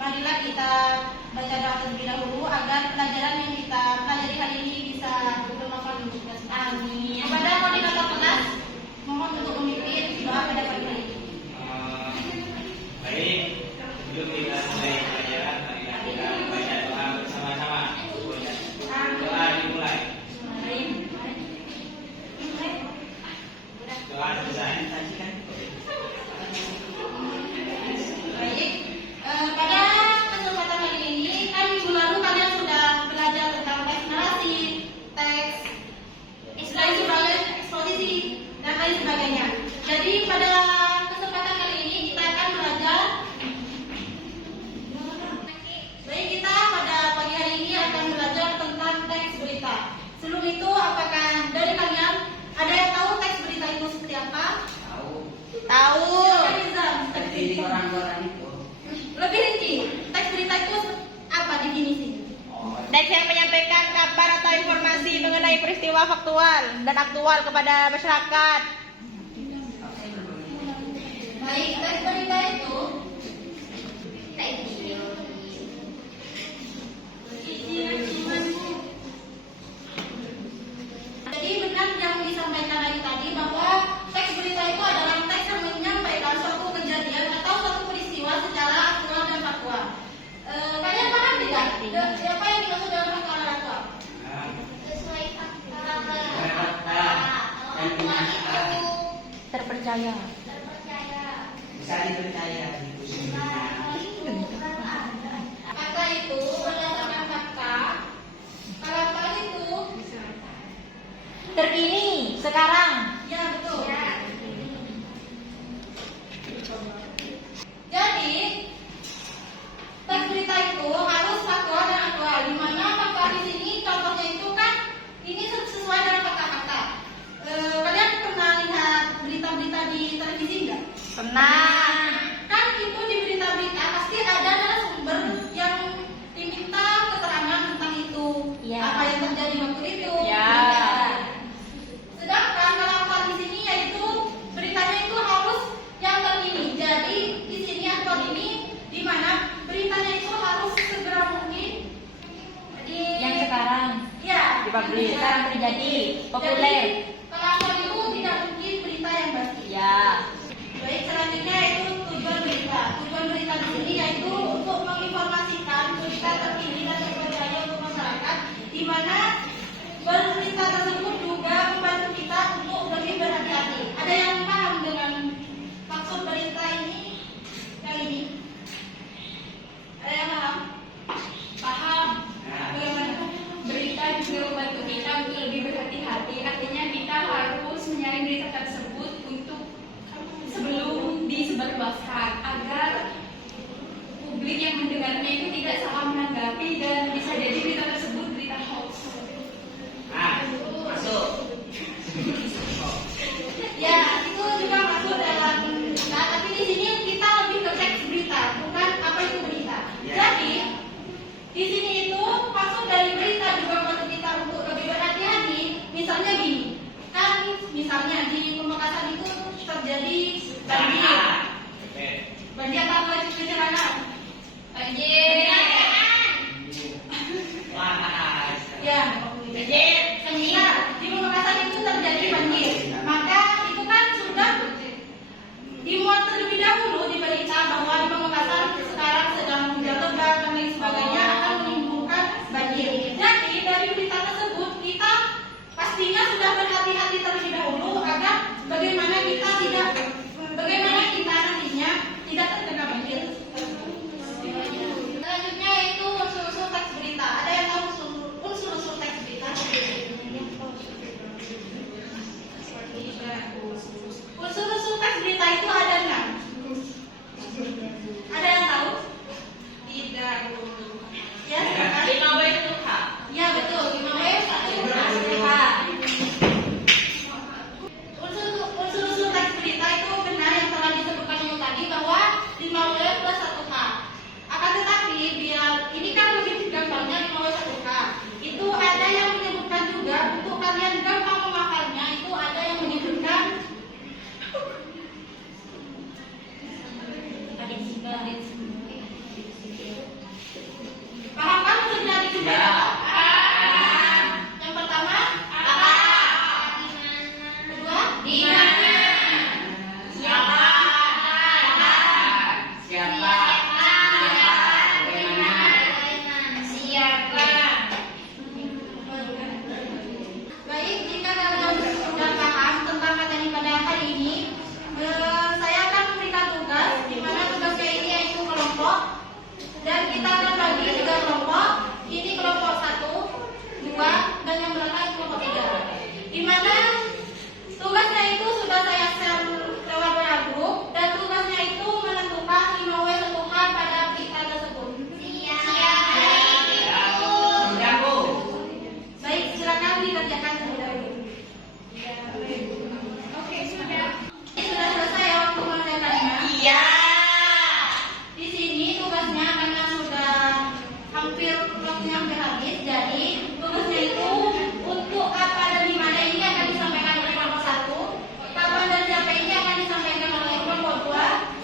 marilah kita baca doa terlebih dahulu agar pelajaran yang kita pelajari hari ini bisa bermanfaat untuk kita semua. Amin. Kepada koordinator kelas, mohon untuk memimpin doa pada pagi hari ini. Baik, sebelum kita mulai pelajaran, marilah kita baca doa bersama-sama. Doa dimulai. Doa selesai. Baik, pada kesempatan kali ini kan minggu lalu kalian sudah belajar tentang teks narasi, teks eksposisi dan lain sebagainya. Jadi pada kesempatan kali ini kita akan belajar. Baik, kita pada pagi hari ini akan belajar tentang teks berita. Sebelum itu, apakah dari kalian ada yang tahu teks berita itu seperti apa? Tahu. Seperti koran-koran itu. Lebih rinci, teks berita itu apa definisinya? Teks yang menyampaikan kabar atau informasi mengenai peristiwa faktual dan aktual kepada masyarakat. Baik, teks berita itu jadi benar yang disampaikan lagi tadi bahwa teks berita itu adalah teks yang menyampaikan suatu kejadian atau suatu peristiwa secara aktual dan faktual. Kalian paham tidak? Siapa yang dimaksud dalam aktual dan faktual? Sesuai fakta dan kenyataan. Terpercaya. Bisa dipercaya gitu sebenarnya. Fakta itu berdasarkan fakta. Kalau fakta itu Terkini, sekarang. ya betul. Jadi teks berita itu harus faktual dan aktual. Di mana faktual di sini contohnya itu kan ini sesuai dengan fakta-fakta. Kalian pernah lihat berita-berita di televisi enggak? Pernah. Kan itu di berita-berita pasti ada narasumber yang diminta keterangan tentang itu. Ya. Apa yang terjadi waktu itu. Ya. Sedangkan kalau aktual di sini yaitu beritanya itu harus yang terkini. Jadi di sini aktual ini di mana beritanya itu harus segera mungkin Yang sekarang ya dipublish, yang sekarang terjadi, populer. Jadi, kalau aktual itu tidak mungkin berita yang pasti. Ya. Baik, selanjutnya itu tujuan berita. Tujuan berita di sini yaitu untuk menginformasikan berita terkini dan terpercaya untuk masyarakat, di mana berita tersebut juga membantu kita untuk lebih berhati-hati. Ada yang paham dengan maksud berita ini kali ini? Ada yang paham? Paham. Bagaimana? Berita juga membantu kita untuk lebih berhati-hati. Artinya kita harus menyaring berita tersebut untuk sebelum disebarluaskan agar publik yang mendengarnya itu tidak salah menanggapi dan bisa jadi berita tersebut berita hoax. Masuk. Ya, itu juga masuk dalam. Nah, tapi di sini kita lebih ke teks berita, bukan apa itu berita. Ya. Jadi di sini itu masuk dari berita juga membantu kita untuk lebih berhati-hati. Misalnya gini, kan misalnya di Pamekasan itu terjadi banjir. Banjir apa itu kecelakaan? Banjir. Ya, banjir. Nah, di Pamekasan Dan kita akan bagi 3 kelompok. Ini kelompok 1, 2, dan yang belakang kelompok 3. Di mana tugasnya itu sudah saya share lewat WA group, dan tugasnya itu menentukan 5W 1H pada berita tersebut. Sudah, Bu. Baik, silakan dikerjakan terlebih dahulu. Oke, sudah. Sudah selesai ya waktu mengerjakannya? Iya. Di sini tugasnya karena sudah waktunya hampir habis, jadi tugasnya itu untuk apa dan di mana ini akan disampaikan oleh kelompok 1, kapan dan siapa ini akan disampaikan oleh kelompok 2,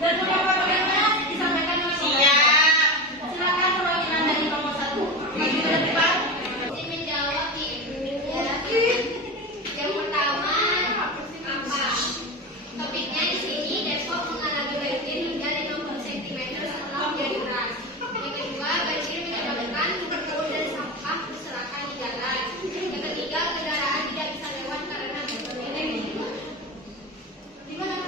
dan kelompok berikutnya disampaikan oleh kelompok 3. Silakan perwakilan dari kelompok 1. Maju ke depan. Menjawab Ibu. Yang pertama apa? Topiknya di sini Depok mengalami banjir hingga 50 cm setelah hujan deras. Yang kedua, banjir menyebabkan kebun dan sampah berserakan di jalan. Yang ketiga, kendaraan tidak bisa lewat karena banjir. Di mana?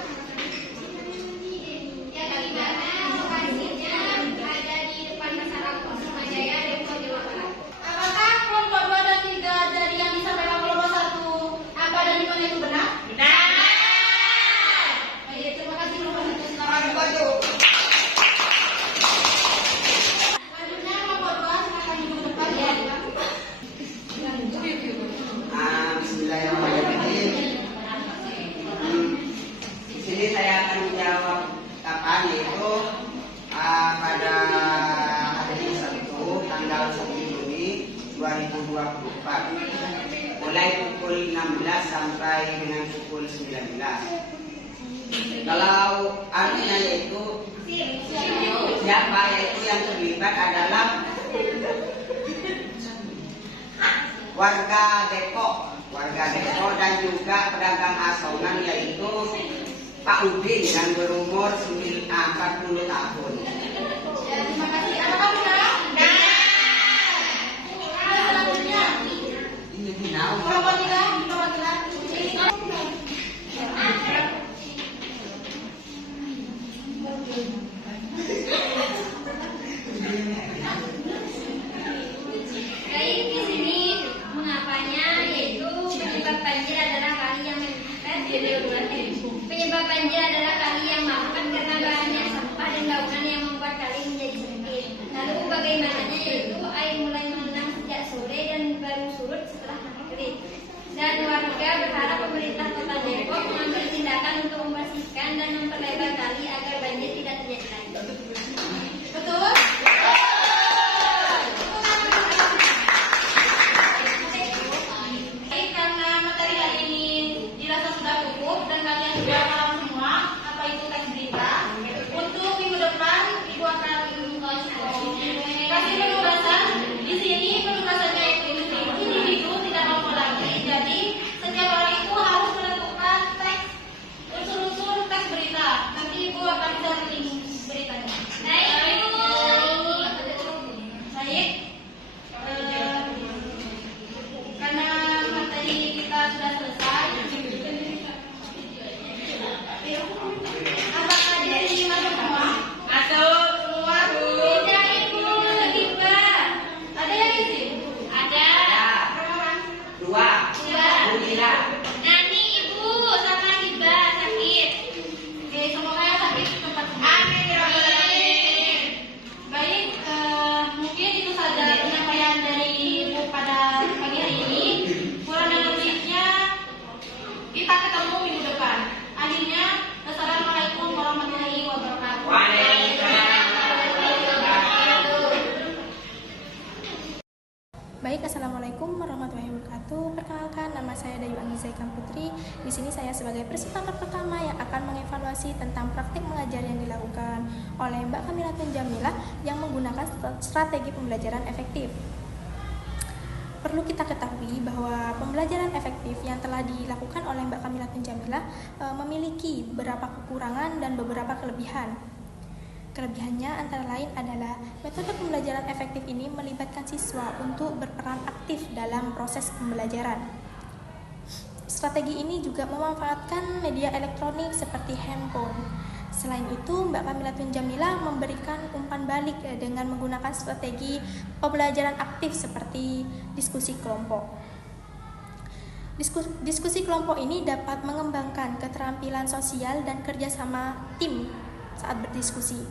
Yang kelima, lokasinya ada di depan Pasar Agung Jaya, Depok, Jawa Barat. Apakah kelompok 2 dan 3 dari yang disampaikan kelompok 1 apa dan di mana itu benar? Benar. Baik, terima kasih kelompok 1. Silakan. Selanjutnya kelompok 2 silakan maju ke depan ya. Bismillahirrahmanirrahim. Di sini saya akan menjawab kapan, yaitu pada hari Sabtu tanggal 1 Juni 2024 mulai pukul 16 sampai dengan pukul 19. Kalau artinya yaitu siapa, yaitu yang terlibat adalah warga Depok dan juga pedagang asongan, yaitu Pak Udin yang berumur 40 tahun. Ya, terima kasih. Apakah benar? Benar. Selanjutnya Ini binau. kelompok 3 perwakilan. Baik, di sini mengapanya, yaitu penyebab banjir adalah kali yang penyebab banjir adalah kali yang mampet karena bahannya sampah dan bangunan yang membuat kali menjadi sempit. Lalu bagaimananya, yaitu air mulai mengenang sejak sore dan baru surut setelah maghrib. Dan warga berharap pemerintah Kota Depok mengambil tindakan untuk membersihkan dan memperlebar kali agar banjir tidak terjadi lagi. Betul? Baik, karena materi hari ini dirasa sudah cukup dan kalian sudah paham semua apa itu teks berita. Untuk minggu depan Ibu akan kasih penugasan. Di sini penugasannya itu individu, tidak kelompok lagi. Jadi setiap orang itu harus menentukan teks unsur-unsur teks berita. Nanti Ibu akan sharing beritanya. Baik. Karena materi kita sudah selesai. Apakah di sini masuk semua? Masuk. Semua? Tidak, Ibu, lagi Mbak. Ada yang isi? Ada. Ramalan? 2. Bunila. Nani, Ibu, sama Hiba sakit. Oke, semoga yang sakit cepat sembuh. Amin, ya Rabbal Alamin. Baik, mungkin itu saja penyampaian dari Ibu pada pagi hari ini. Kurang dan lebihnya kita ketemu minggu depan. Akhirnya, Assalamualaikum warahmatullahi wabarakatuh. Waalaikumsalam. Baik, assalamualaikum warahmatullahi wabarakatuh. Perkenalkan, nama saya Dayu Anizaikan Putri. Di sini saya sebagai presenter pertama yang akan mengevaluasi tentang praktik mengajar yang dilakukan oleh Mbak Kamilatun Jamilah yang menggunakan strategi pembelajaran efektif. Perlu kita ketahui bahwa pembelajaran efektif yang telah dilakukan oleh Mbak Kamilatun Jamilah memiliki beberapa kekurangan dan beberapa kelebihan. Kelebihannya antara lain adalah metode pembelajaran efektif ini melibatkan siswa untuk berperan aktif dalam proses pembelajaran. Strategi ini juga memanfaatkan media elektronik seperti handphone, Selain itu, Mbak Kamilatun Jamilah memberikan umpan balik dengan menggunakan strategi pembelajaran aktif seperti diskusi kelompok. Diskusi kelompok ini dapat mengembangkan keterampilan sosial dan kerjasama tim saat berdiskusi.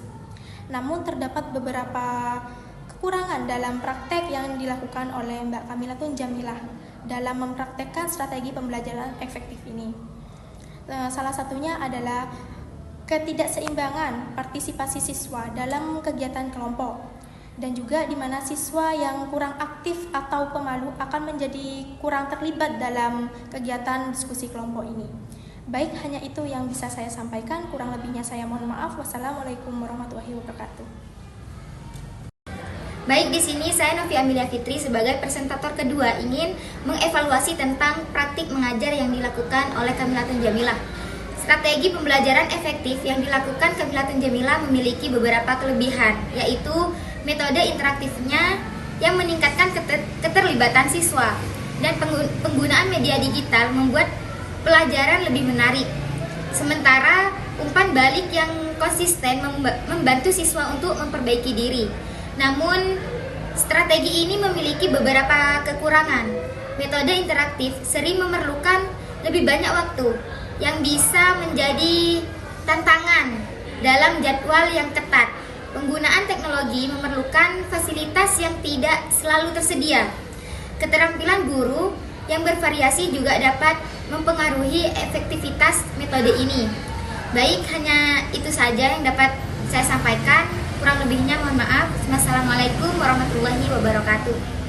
Namun terdapat beberapa kekurangan dalam praktek yang dilakukan oleh Mbak Kamilatun Jamilah dalam mempraktekkan strategi pembelajaran efektif ini. Salah satunya adalah ketidakseimbangan partisipasi siswa dalam kegiatan kelompok, dan juga di mana siswa yang kurang aktif atau pemalu akan menjadi kurang terlibat dalam kegiatan diskusi kelompok ini. Baik, hanya itu yang bisa saya sampaikan, kurang lebihnya saya mohon maaf. Wassalamualaikum warahmatullahi wabarakatuh. Baik, di sini saya Novi Amelia Fitri sebagai presentator kedua ingin mengevaluasi tentang praktik mengajar yang dilakukan oleh Kamilatun Jamilah. Strategi pembelajaran efektif yang dilakukan Kamilatun Jamilah memiliki beberapa kelebihan, yaitu metode interaktifnya yang meningkatkan keterlibatan siswa, dan penggunaan media digital membuat pelajaran lebih menarik. Sementara umpan balik yang konsisten membantu siswa untuk memperbaiki diri. Namun, strategi ini memiliki beberapa kekurangan. Metode interaktif sering memerlukan lebih banyak waktu, yang bisa menjadi tantangan dalam jadwal yang ketat. Penggunaan teknologi memerlukan fasilitas yang tidak selalu tersedia. Keterampilan guru yang bervariasi juga dapat mempengaruhi efektivitas metode ini. Baik, hanya itu saja yang dapat saya sampaikan. Kurang lebihnya mohon maaf. Wassalamualaikum warahmatullahi wabarakatuh.